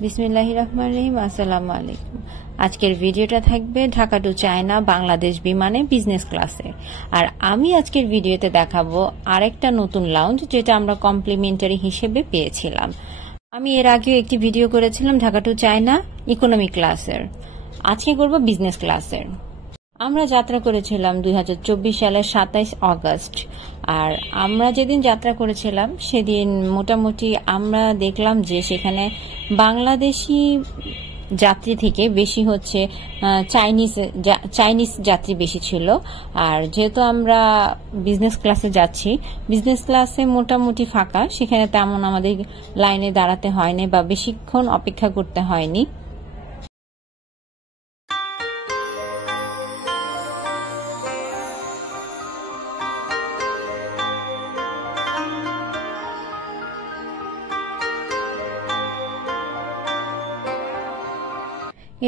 বিসমিল্লাহির রহমানির রহিম। আসসালামু আলাইকুম। আজকের ভিডিওটা থাকবে ঢাকা টু চায়না বাংলাদেশ বিমানে বিজনেস ক্লাসে। আর আমি আজকের ভিডিওতে দেখাবো আরেকটা নতুন লাউঞ্জ যেটা আমরা কমপ্লিমেন্টারি হিসেবে পেয়েছিলাম। আমি এর আগেও একটি ভিডিও করেছিলাম ঢাকা টু চায়না ইকোনমি ক্লাসের। আজকে করব বিজনেস ক্লাসের। আমরা যাত্রা করেছিলাম 2024 সালের 27 অগস্ট। আর আমরা যেদিন যাত্রা করেছিলাম সেদিন মোটামুটি আমরা দেখলাম যে সেখানে বাংলাদেশি যাত্রী থেকে বেশি হচ্ছে চাইনিজ যাত্রী বেশি ছিল। আর যেহেতু আমরা বিজনেস ক্লাসে যাচ্ছি, বিজনেস ক্লাসে মোটামুটি ফাঁকা, সেখানে তেমন আমাদের লাইনে দাঁড়াতে হয়নি বা বেশিক্ষণ অপেক্ষা করতে হয়নি।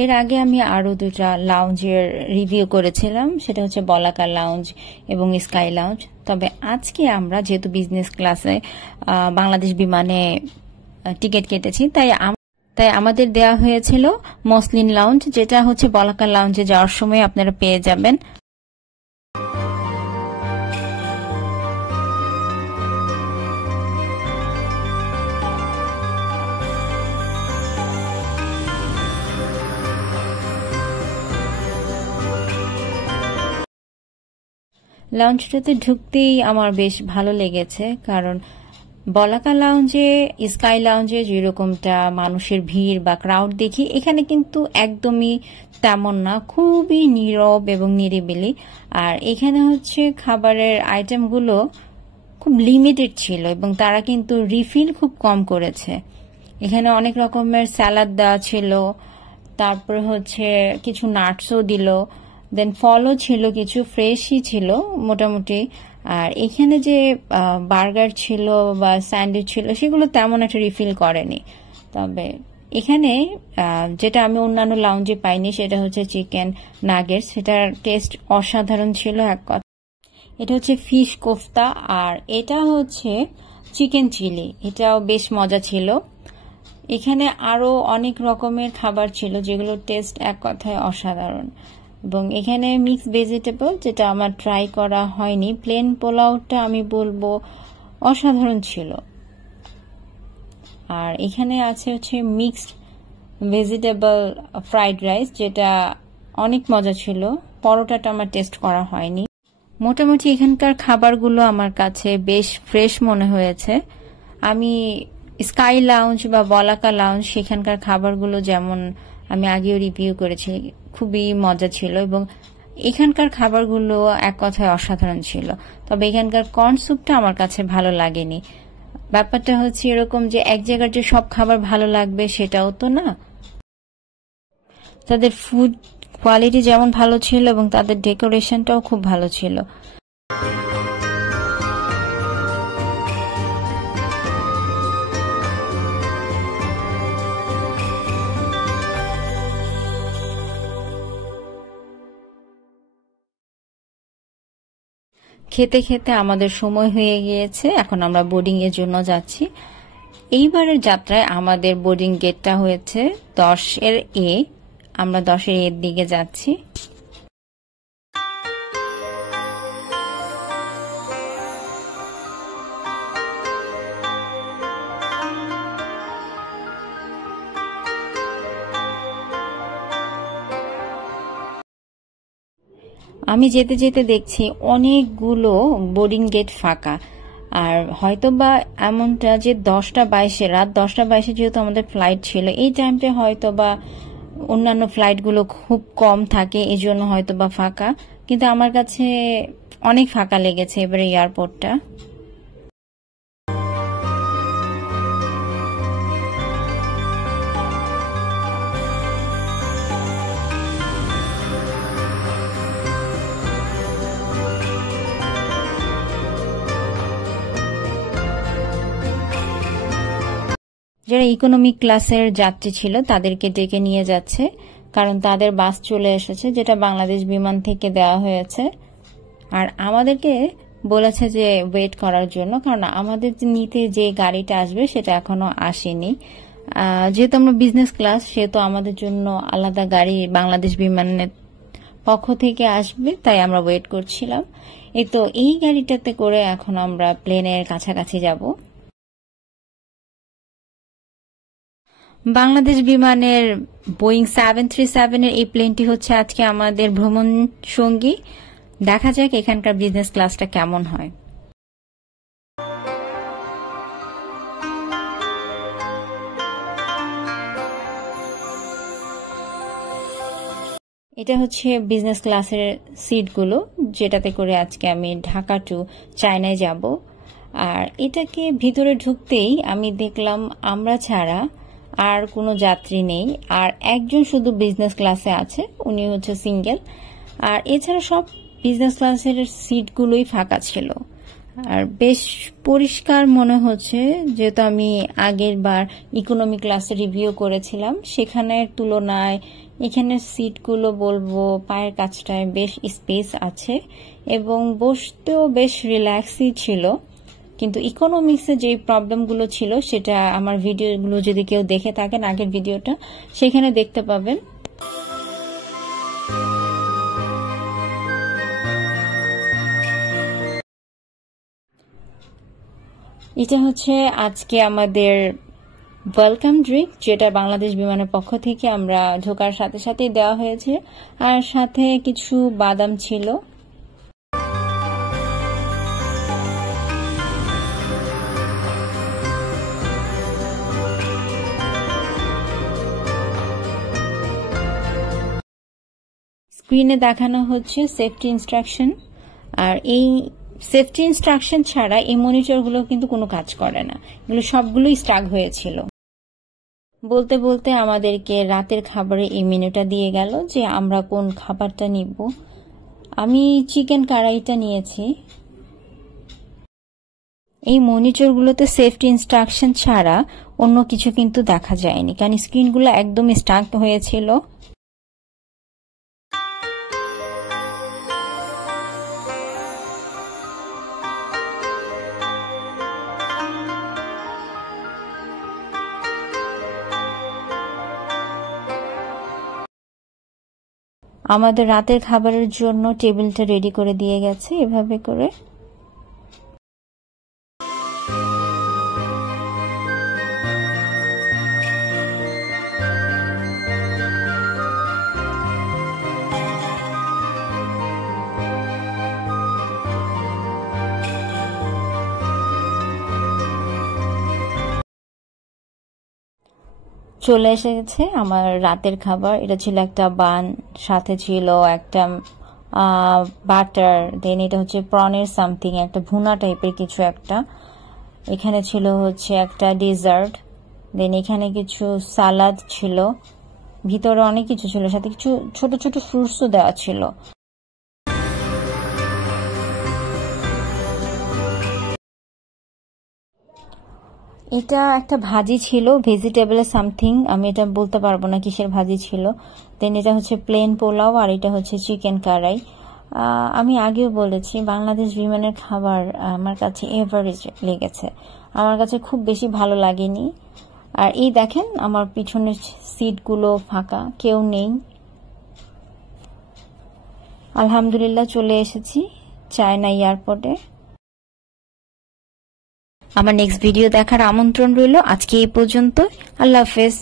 এর আগে আমি আরো দুটা লাউঞ্জের রিভিউ করেছিলাম, সেটা হচ্ছে বলাকা লাউঞ্জ এবং স্কাই লাউঞ্জ। তবে আজকে আমরা যেহেতু বিজনেস ক্লাসে বাংলাদেশ বিমানে টিকিট কেটেছি, তাই আমাদের দেয়া হয়েছিল মসলিন লাউঞ্জ, যেটা হচ্ছে বলাকা লাউঞ্জে যাওয়ার সময় আপনারা পেয়ে যাবেন। লাউঞ্জটাতে ঢুকতেই আমার বেশ ভালো লেগেছে, কারণ বলাকা লাউঞ্জে স্কাই লাউঞ্জে যেরকমটা মানুষের ভিড় বা ক্রাউড দেখি, এখানে কিন্তু একদমই তেমন না, খুবই নীরব এবং নিরিবিলি। আর এখানে হচ্ছে খাবারের আইটেমগুলো খুব লিমিটেড ছিল এবং তারা কিন্তু রিফিল খুব কম করেছে। এখানে অনেক রকমের স্যালাড দেওয়া ছিল, তারপরে হচ্ছে কিছু নাটসও দিল, দেন ফলও ছিল, কিছু ফ্রেশই ছিল মোটামুটি। আর এখানে যে বার্গার ছিল বা স্যান্ডউইচ ছিল সেগুলো তেমন একটা রিফিল করেনি। তবে এখানে যেটা আমি অন্যান্য লাউঞ্জে পাইনি সেটা হচ্ছে চিকেন নাগেটস। সেটার টেস্ট অসাধারণ ছিল এক কথা। এটা হচ্ছে ফিশ কোফতা আর এটা হচ্ছে চিকেন চিলি, এটাও বেশ মজা ছিল। এখানে আরো অনেক রকমের খাবার ছিল যেগুলোর টেস্ট এক কথায় অসাধারণ। এবং এখানে মিক্স ভেজিটেবল, যেটা আমার ট্রাই করা হয়নি। প্লেন পোলাওটা আমি বলবো অসাধারণ ছিল। আর এখানে আছে হচ্ছে মিক্সড ভেজিটেবল ফ্রাইড রাইস, যেটা অনেক মজা ছিল। পরোটাটা আমার টেস্ট করা হয়নি। মোটামুটি এখানকার খাবারগুলো আমার কাছে বেশ ফ্রেশ মনে হয়েছে। আমি স্কাই লাউঞ্জ বা বলাকা লাউঞ্জ সেখানকার খাবারগুলো যেমন আমি আগেও রিভিউ করেছি, খুবই মজা ছিল এবং এখানকার খাবারগুলো এক কথায় অসাধারণ ছিল। তবে এখানকার কর্ন স্যুপটা আমার কাছে ভালো লাগেনি। ব্যাপারটা হচ্ছে এরকম যে এক জায়গার যে সব খাবার ভালো লাগবে সেটাও তো না। তাদের ফুড কোয়ালিটি যেমন ভালো ছিল এবং তাদের ডেকোরেশনটাও খুব ভালো ছিল। খেতে খেতে আমাদের সময় হয়ে গিয়েছে, এখন আমরা বোর্ডিং এর জন্য যাচ্ছি। এইবারের যাত্রায় আমাদের বোর্ডিং গেটটা হয়েছে 10-এর এ। আমরা 10-এর এর দিকে যাচ্ছি। আমি যেতে যেতে দেখছি অনেকগুলো বোর্ডিং গেট ফাঁকা। আর হয়তোবা এমনটা যে 10টা 22-এ, রাত 10টা 22-এ যেহেতু আমাদের ফ্লাইট ছিল, এই টাইমটা হয়তোবা অন্যান্য ফ্লাইটগুলো খুব কম থাকে, এই জন্য হয়তোবা ফাঁকা। কিন্তু আমার কাছে অনেক ফাঁকা লেগেছে এবারে এয়ারপোর্টটা। যারা ইকোনমিক ক্লাসের যাত্রী ছিল তাদেরকে ডেকে নিয়ে যাচ্ছে, কারণ তাদের বাস চলে এসেছে, যেটা বাংলাদেশ বিমান থেকে দেওয়া হয়েছে। আর আমাদেরকে বলেছে যে ওয়েট করার জন্য, কারণ আমাদের নিতে যে গাড়িটা আসবে সেটা এখনো আসেনি। যেহেতু আমরা বিজনেস ক্লাস, সেহেতু আমাদের জন্য আলাদা গাড়ি বাংলাদেশ বিমানের পক্ষ থেকে আসবে, তাই আমরা ওয়েট করছিলাম। তো এই গাড়িটাতে করে এখন আমরা প্লেনের কাছাকাছি যাব। বাংলাদেশ বিমানের বোয়িং 737 এর এই প্লেনটি হচ্ছে আজকে আমাদের ভ্রমণ সঙ্গী। দেখা যাক এখানকার বিজনেস ক্লাসটা কেমন হয়। এটা হচ্ছে বিজনেস ক্লাসের সিটগুলো, যেটাতে করে আজকে আমি ঢাকা টু চায়নায় যাব। আর এটাকে ভিতরে ঢুকতেই আমি দেখলাম আমরা ছাড়া আর কোনো যাত্রী নেই, আর একজন শুধু বিজনেস ক্লাসে আছে, উনি হচ্ছে সিঙ্গেল। আর এছাড়া সব বিজনেস ক্লাসের সিটগুলোই ফাঁকা ছিল, আর বেশ পরিষ্কার মনে হচ্ছে, যেহেতু আমি আগের বার ইকোনমি ক্লাসে রিভিউ করেছিলাম, সেখানের তুলনায় এখানের সিটগুলো বলবো পায়ের কাছটায় বেশ স্পেস আছে এবং বসতেও বেশ রিল্যাক্সই ছিল। কিন্তু ইকোনমিক্সে যে প্রবলেমগুলো ছিল সেটা আমার ভিডিওগুলো যদি কেউ দেখে থাকেন, আগের ভিডিওটা, সেখানে দেখতে পাবেন। এটা হচ্ছে আজকে আমাদের ওয়েলকাম ড্রিঙ্ক, যেটা বাংলাদেশ বিমানের পক্ষ থেকে আমরা ঢোকার সাথে সাথেই দেওয়া হয়েছে, আর সাথে কিছু বাদাম ছিল। স্ক্রিনে দেখানো হচ্ছে সেফটি ইনস্ট্রাকশন, আর এই সেফটি ইনস্ট্রাকশন ছাড়া এই মনিটরগুলো কিন্তু কোনো কাজ করে না, এগুলো সবগুলোই স্টাক হয়েছিল। বলতে বলতে আমাদেরকে রাতের খাবারে এই মেনুটা দিয়ে গেল যে আমরা কোন খাবারটা নিব। আমি চিকেন কারাইটা নিয়েছি। এই মনিটরগুলোতে সেফটি ইনস্ট্রাকশন ছাড়া অন্য কিছু কিন্তু দেখা যায়নি, কারণ স্ক্রিনগুলো একদম স্টাক হয়েছিল। আমাদের রাতের খাবারের জন্য টেবিলটা রেডি করে দিয়ে গেছে এভাবে করে। চলে এসেছে আমার রাতের খাবার। এটা ছিল একটা বান, সাথে ছিল একটা বাটার, দেন এটা হচ্ছে প্রনের সামথিং, একটা ভুনা টাইপের কিছু একটা। এখানে ছিল হচ্ছে একটা ডেজার্ট, দেন এখানে কিছু সালাদ ছিল, ভিতরে অনেক কিছু ছিল, সাথে কিছু ছোট ছোট ফ্রুটসও দেওয়া ছিল। এটা একটা ভাজি ছিল, ভেজিটেবলের সামথিং, আমি এটা বলতে পারবো না কিসের ভাজি ছিল। দেন এটা হচ্ছে প্লেন পোলাও, আর এটা হচ্ছে চিকেন কারাই। আমি আগেও বলেছি বাংলাদেশ বিমানের খাবার আমার কাছে এভারেজ লেগেছে, আমার কাছে খুব বেশি ভালো লাগেনি। আর এই দেখেন আমার পিছনের সিটগুলো ফাঁকা, কেউ নেই। আলহামদুলিল্লাহ চলে এসেছি চায়না এয়ারপোর্টে। আমার নেক্সট ভিডিও দেখার আমন্ত্রণ রইল। আজকে এই পর্যন্ত, আল্লাহ হাফেজ।